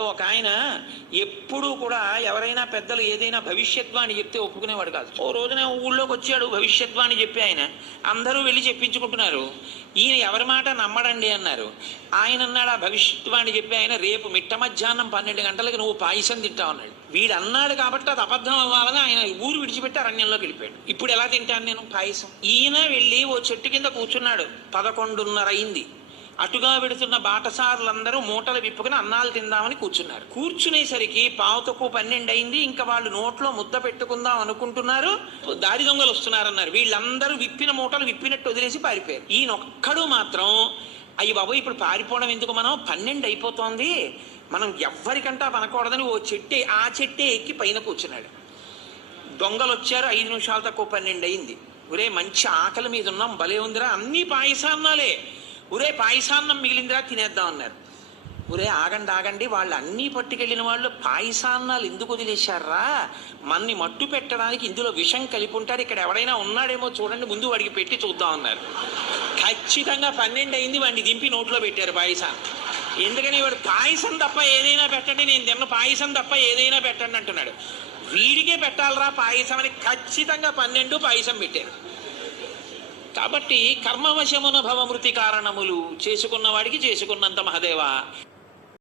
ఒక ఆయన ఎప్పుడూ కూడా ఎవరైనా పెద్దలు ఏదైనా భవిష్యద్వాణి చెప్తే ఒప్పుకునేవాడు కాదు. ఓ రోజున ఊళ్ళోకి వచ్చాడు భవిష్యద్వాణి చెప్పి ఆయన. అందరూ వెళ్ళి చెప్పించుకుంటున్నారు. ఈయన ఎవరి మాట నమ్మడండి అన్నారు. ఆయన అన్నాడు, ఆ భవిష్యద్వాణి చెప్పి ఆయన, రేపు మిట్ట మధ్యాహ్నం 12 గంటలకి నువ్వు పాయసం తింటావు అన్నాడు. వీడు అన్నాడు కాబట్టి అది అబద్ధం అవ్వాలని ఆయన ఊరు విడిచిపెట్టి అరణ్యంలోకి వెళ్ళిపోయాడు. ఇప్పుడు ఎలా తింటాను నేను పాయసం? ఈయన వెళ్ళి ఓ చెట్టు కింద కూర్చున్నాడు. 11:30 అయింది. అటుగా వెడుతున్న బాటసారులందరూ మూటలు విప్పుకుని అన్నాలు తిందామని కూర్చున్నారు. కూర్చునేసరికి 11:12 అయింది. ఇంకా వాళ్ళు నోట్లో ముద్ద పెట్టుకుందాం అనుకుంటున్నారు. దారి దొంగలు వస్తున్నారన్నారు. వీళ్ళందరూ విప్పిన మూటలు విప్పినట్టు వదిలేసి పారిపోయారు. ఈయనొక్కడు మాత్రం, అయ్యి బాబు ఇప్పుడు పారిపోవడం ఎందుకు, మనం 12 అయిపోతోంది, మనం ఎవ్వరికంటా పనకూడదని ఓ చెట్టే, ఆ చెట్టే ఎక్కి పైన కూర్చున్నాడు. దొంగలు వచ్చారు. 5 నిమిషాలు తక్కువ 12 అయింది. ఒరే మంచి ఆకలి మీద ఉన్నాం, భలే ఉందిరా, అన్నీ పాయసాన్నాలే, ఒరే పాయసాన్నం మిగిలిందిరా తినేద్దాం అన్నారు. ఒరే ఆగండి, వాళ్ళు అన్నీ పట్టుకెళ్ళిన వాళ్ళు పాయసాన్నాలు ఎందుకు వదిలేశారా? మన్ని మట్టు పెట్టడానికి ఇందులో విషం కలిపి ఉంటారు, ఇక్కడ ఎవడైనా ఉన్నాడేమో చూడండి, ముందు వాడికి పెట్టి చూద్దాం అన్నారు. ఖచ్చితంగా 12 అయింది. వాడిని దింపి నోట్లో పెట్టారు పాయసాన్ని. ఎందుకని వాడు పాయసం తప్ప ఏదైనా పెట్టండి, నేను తిన్న పాయసం తప్ప ఏదైనా పెట్టండి అంటున్నాడు. వీడికే పెట్టాలరా పాయసం అని ఖచ్చితంగా 12 పాయసం పెట్టారు. కాబట్టి కర్మవశమున భవమృతి కారణములు, చేసుకున్న వాడికి చేసుకున్నంత మహదేవా.